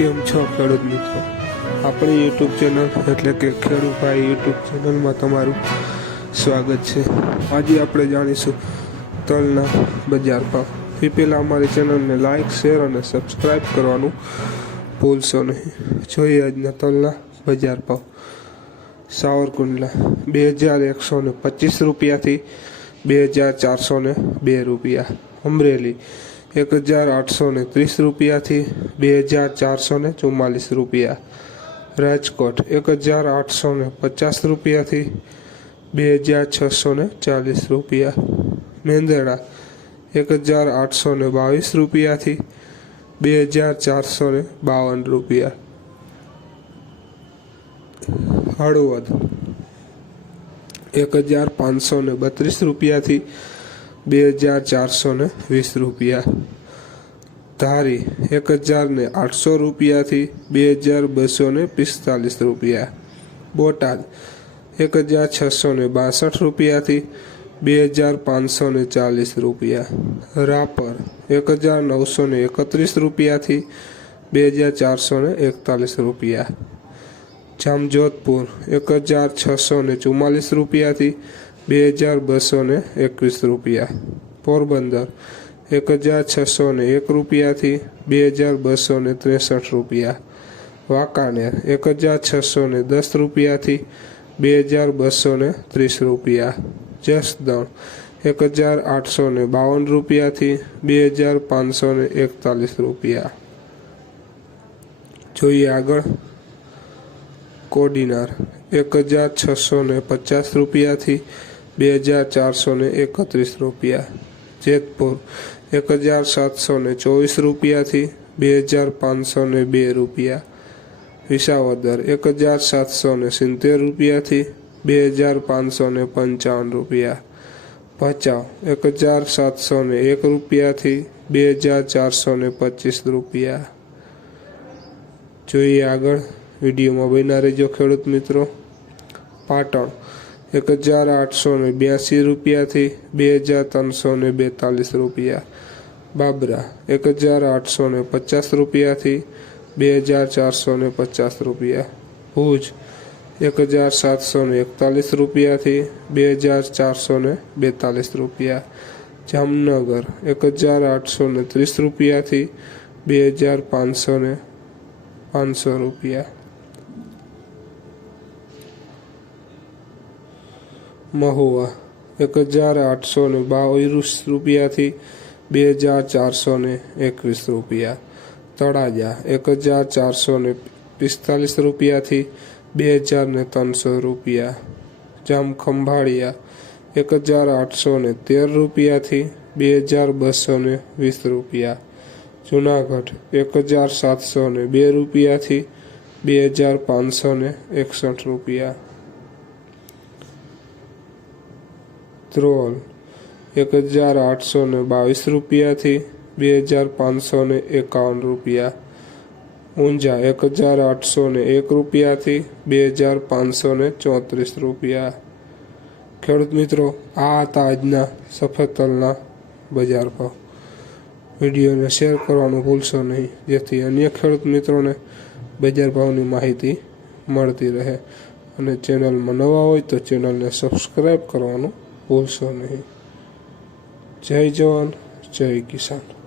કેમ છો ખેડૂત મિત્રો? આપણી યુટ્યુબ ચેનલ એટલે કે ખેડૂભાઈ યુટ્યુબ ચેનલમાં તમારું સ્વાગત છે. આજે આપણે જાણીશું તલના બજાર ભાવ. એ પહેલાં અમારી ચેનલને લાઇક શેર અને સબસ્ક્રાઈબ કરવાનું ભૂલશો નહીં. જોઈએ આજના તલના બજાર ભાવ. સાવરકુંડલા બે હજાર એકસો ને પચીસ રૂપિયાથી બે હજાર ચારસો ને બે રૂપિયા. અમરેલી એક હજાર આઠસો ને ત્રીસ રૂપિયાથી બે હજાર ચારસો ને ચુમ્માલીસ રૂપિયા. રાજકોટ એક હજાર આઠસો ને પચાસ રૂપિયાથી બે હજાર છસો ને ચાલીસ રૂપિયા. મેંદરડા એક હજાર આઠસો ને બાવીસ રૂપિયાથી બે હજાર ચારસો ને બાવન રૂપિયા. હળવદ એક હજાર પાંચસો ને બત્રીસ રૂપિયાથી બે હજાર ચારસો ને વીસ રૂપિયા. ધારી એક હજાર ને આઠસો રૂપિયાથી બે હજાર બસો ને પિસ્તાલીસ રૂપિયા. બોટાદ એક હજાર છસો ને બાસઠ રૂપિયાથી બે હજાર પાંચસો ને ચાલીસ રૂપિયા. રાપર એક હજાર નવસો ને એકત્રીસ રૂપિયાથી બે હજાર ચારસો ને એકતાલીસ રૂપિયા. જામજોધપુર એક હજાર છસો ને ચુમ્માલીસ રૂપિયાથી બે હજાર બસો ને એકવીસ રૂપિયા. પોરબંદર એક હજાર છસો ને એક રૂપિયાથી બે હજાર બસો ને ત્રેસઠ રૂપિયા. વાંકાનેર એક હજાર છસો ને દસ રૂપિયાથી બે હજાર બસો ને ત્રીસ રૂપિયા. જસદણ એક હજાર આઠસો ને બાવન રૂપિયાથી બે હજાર પાંચસો ને એકતાલીસ રૂપિયા. જોઈએ આગળ. કોડીનાર એક હજાર છસો ને પચાસ રૂપિયાથી બે હજાર ચારસો ને એકત્રીસ રૂપિયા. જેતપુર એક હજાર સાતસો ને ચોવીસ રૂપિયાથી બે હજાર પાંચસો ને બે રૂપિયા. વિસાવદર એક હજાર સાતસો ને સિત્તેર રૂપિયાથી બે હજાર પાંચસો ને પંચાવન રૂપિયા. ભચાઉ એક હજાર સાતસો ને એક રૂપિયાથી બે હજાર ચારસો ને પચીસ રૂપિયા. જોઈએ આગળ વિડીયોમાં બન્યા રહેજો ખેડૂત મિત્રો. પાટણ એક હજાર આઠસો ને બ્યાસી રૂપિયાથી બે હજાર ત્રણસો ને બેતાલીસ રૂપિયા. બાબરા, એક હજાર આઠસો ને પચાસ રૂપિયાથી બે હજાર ચારસો ને પચાસ રૂપિયા. ભુજ, એક હજાર સાતસો ને એકતાલીસ રૂપિયાથી બે હજાર ચારસો ને બેતાલીસ રૂપિયા. જામનગર, એક હજાર આઠસો ને ત્રીસ રૂપિયાથી બે હજાર પાંચસો ને પાંચસો રૂપિયા. મહુવા. એક હજાર આઠસો ને બાવીસ રૂપિયાથી બે હજાર ચારસો ને એકવીસ રૂપિયા. તળાજા. એક હજાર ચારસો ને પિસ્તાલીસ રૂપિયાથી બે હજાર ને ત્રણસો રૂપિયા. જામખંભાળિયા. એક હજાર આઠસો ને તેર રૂપિયાથી બે હજાર બસો ને વીસ રૂપિયા. જુનાગઢ. એક હજાર સાતસો ને બે રૂપિયાથી બે હજાર પાંચસો ને એકસઠ રૂપિયા. ધ્રોલ એક હજાર આઠસો ને બાવીસ રૂપિયાથી બે હજાર પાંચસો ને એકાવન રૂપિયા. ઊંઝા એક હજાર આઠસો ને એક રૂપિયાથી બે હજાર પાંચસો ને ચોત્રીસ રૂપિયા. ખેડૂત મિત્રો, આ હતા આજના સફેદ તલના બજાર ભાવ. વિડીયોને શેર કરવાનું ભૂલશો નહીં, જેથી અન્ય ખેડૂત મિત્રોને બજાર ભાવની માહિતી મળતી રહે. અને ચેનલમાં નવા હોય તો ચેનલને સબસ્ક્રાઈબ કરવાનું ભૂલશો નહીં. જય જવાન જય કિસાન.